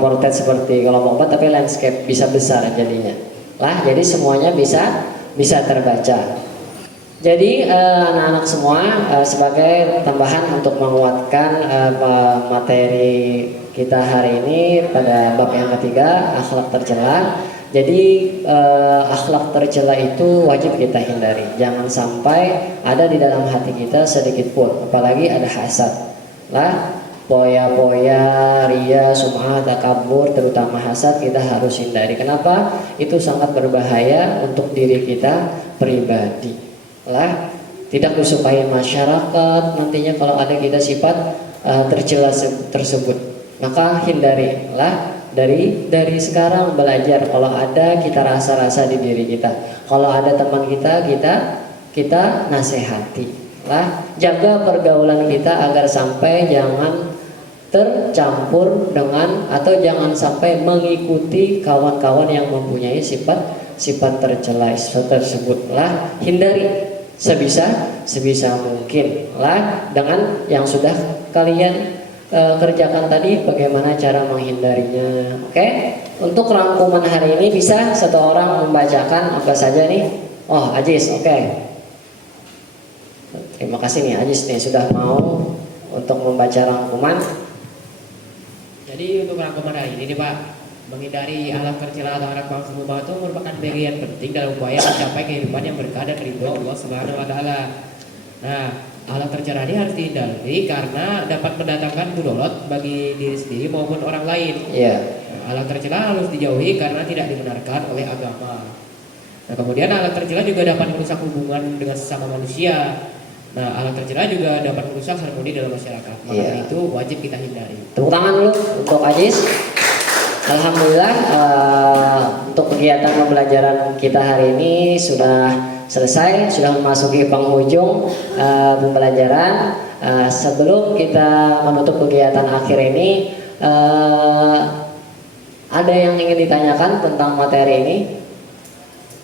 portrait seperti kelompok 4, tapi landscape bisa besar jadinya lah, jadi semuanya bisa terbaca. Jadi anak-anak semua sebagai tambahan untuk menguatkan materi kita hari ini pada bab yang ketiga, akhlak tercela. Jadi akhlak tercela itu wajib kita hindari. Jangan sampai ada di dalam hati kita sedikit pun, apalagi ada hasad lah, poya-poya, ria, sum'ah, takabur, terutama hasad kita harus hindari. Kenapa? Itu sangat berbahaya untuk diri kita pribadi. Lah, tidak disukai masyarakat nantinya kalau ada kita sifat tercela tersebut, maka hindari lah. Dari sekarang belajar, kalau ada kita rasa di diri kita, kalau ada teman kita nasihati lah. Jaga pergaulan kita agar sampai jangan tercampur dengan atau jangan sampai mengikuti kawan-kawan yang mempunyai sifat tercela tersebut lah. Hindari sebisa mungkin lah dengan yang sudah kalian kerjakan tadi, bagaimana cara menghindarinya. Oke, untuk rangkuman hari ini bisa satu orang membacakan apa saja nih? Oh, Ajis, oke. Terima kasih nih Ajis nih sudah mau untuk membaca rangkuman. Jadi untuk rangkuman hari ini nih Pak, menghindari akhlak tercela atau anak bangsa mubah itu merupakan bagian penting dalam upaya mencapai kehidupan yang berkah dan ridho Allah Subhanahu wa taala. Nah, akhlak tercela ini harus dihindari karena dapat mendatangkan mudarat bagi diri sendiri maupun orang lain. Iya. Nah, akhlak tercela harus dijauhi karena tidak dibenarkan oleh agama. Nah, kemudian akhlak tercela juga dapat merusak hubungan dengan sesama manusia. Nah, akhlak tercela juga dapat merusak harmoni dalam masyarakat. Maka Iya. itu wajib kita hindari. Tepuk tangan dulu untuk Ajis. Alhamdulillah untuk kegiatan pembelajaran kita hari ini sudah selesai, sudah memasuki penghujung pembelajaran. Sebelum kita menutup kegiatan akhir ini, ada yang ingin ditanyakan tentang materi ini?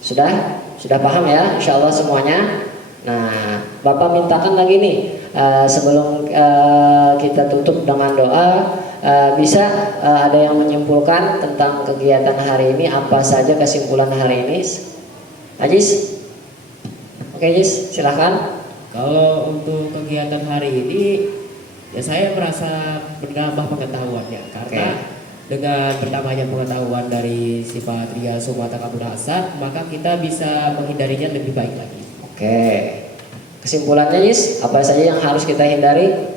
Sudah paham ya, insya Allah semuanya. Nah, Bapak mintakan lagi nih sebelum kita tutup dengan doa. Bisa ada yang menyimpulkan tentang kegiatan hari ini, apa saja kesimpulan hari ini? Ajis? Oke Ajis, silahkan. Kalau untuk kegiatan hari ini, ya saya merasa menambah pengetahuan ya, karena dengan bertambahnya pengetahuan dari sifat ria, sum'ah, takabur, hasad, maka kita bisa menghindarinya lebih baik lagi. Oke. Kesimpulannya Yis, apa saja yang harus kita hindari?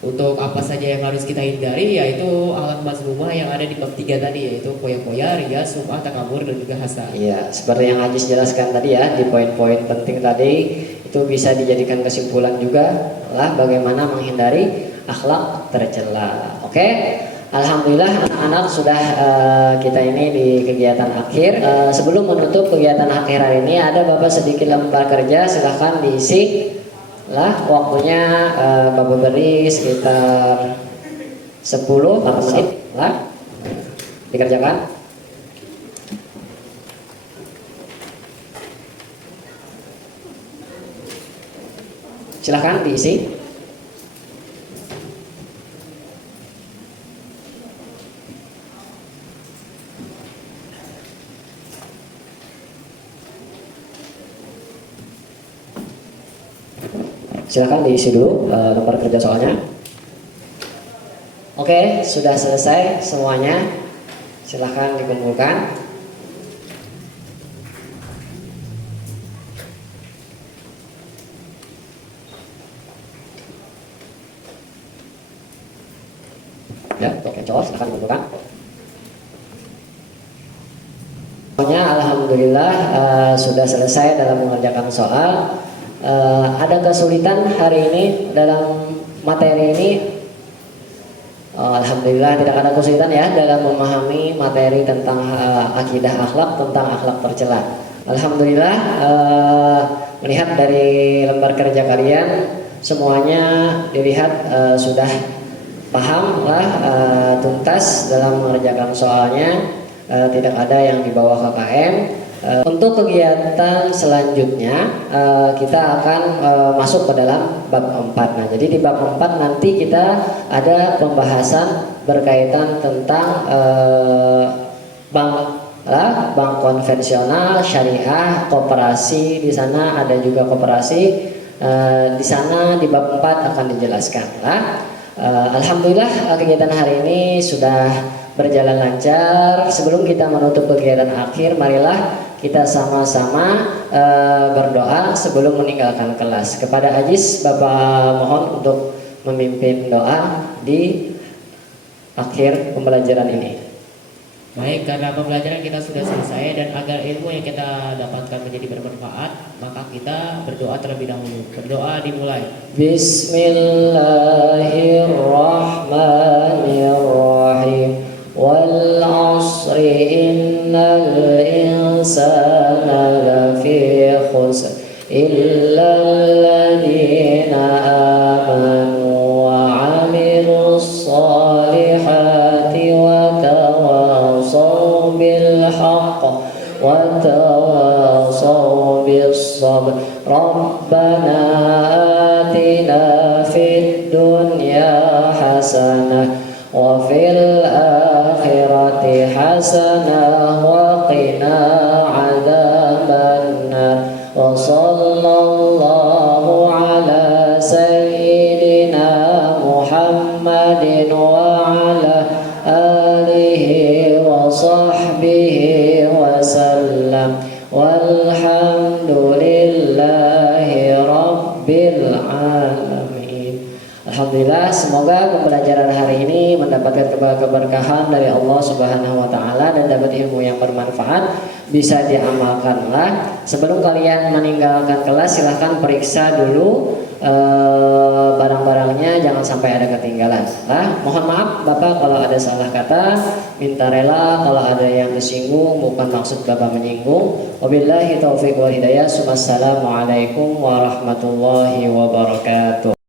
Untuk apa saja yang harus kita hindari yaitu akhlak mazmumah yang ada di bab 3 tadi, yaitu foya-foya, ria, sum'ah, takabur, dan juga hasad. Iya, seperti yang Ajis jelaskan tadi ya, di poin-poin penting tadi itu bisa dijadikan kesimpulan juga lah bagaimana menghindari akhlak tercela. Oke, alhamdulillah anak-anak sudah kita ini di kegiatan akhir. Sebelum menutup kegiatan akhir hari ini ada Bapak sedikit lembar kerja, silahkan diisi lah. Waktunya Bapak beri sekitar 10 menit lah dikerjakan. Silahkan diisi. Silahkan diisi dulu lembar kerja soalnya. Oke, sudah selesai semuanya. Silahkan dikumpulkan. Ya, oke, cowok silahkan dikumpulkan. Semuanya alhamdulillah sudah selesai dalam mengerjakan soal. Ada kesulitan hari ini dalam materi ini? Alhamdulillah tidak ada kesulitan ya dalam memahami materi tentang akidah akhlak, tentang akhlak tercela. Alhamdulillah melihat dari lembar kerja kalian semuanya dilihat sudah paham lah, tuntas dalam mengerjakan soalnya, tidak ada yang di bawah KKM. Untuk kegiatan selanjutnya kita akan masuk ke dalam bab 4. Nah, jadi di bab 4 nanti kita ada pembahasan berkaitan tentang bank konvensional, syariah, koperasi. Di sana ada juga koperasi. Di sana di bab 4 akan dijelaskan. Alhamdulillah kegiatan hari ini sudah berjalan lancar. Sebelum kita menutup kegiatan akhir, marilah kita sama-sama berdoa sebelum meninggalkan kelas. Kepada Ajis, Bapak mohon untuk memimpin doa di akhir pembelajaran ini. Baik, karena pembelajaran kita sudah selesai dan agar ilmu yang kita dapatkan menjadi bermanfaat, maka kita berdoa terlebih dahulu. Berdoa dimulai. Bismillahirrahmanirrahim. Wal 'ashri innal insana lafi khusr illa alladhina amanu wa 'amilus solihati wa tawasaw bil haqq wa tawasaw bis sabr. Rabbana atina fid dunya hasanah wa fil akhirati hasanah wa qina adzabannar. Wa sallallahu ala sayyidina Muhammadin wa ala alihi wa sahbihi wa sallam. Walhamdulillahi rabbil alamin. Alhamdulillah, semoga pembelajaran hari ini mendapatkan keberkahan dari Allah Subhanahu wa taala dan dapat ilmu yang bermanfaat, bisa diamalkanlah. Sebelum kalian meninggalkan kelas, silahkan periksa dulu barang-barangnya, jangan sampai ada ketinggalan. Mohon maaf Bapak kalau ada salah kata, minta rela kalau ada yang disinggung, bukan maksud Bapak menyinggung. Wabillahi taufiq wal hidayah. Wassalamualaikum warahmatullahi wabarakatuh.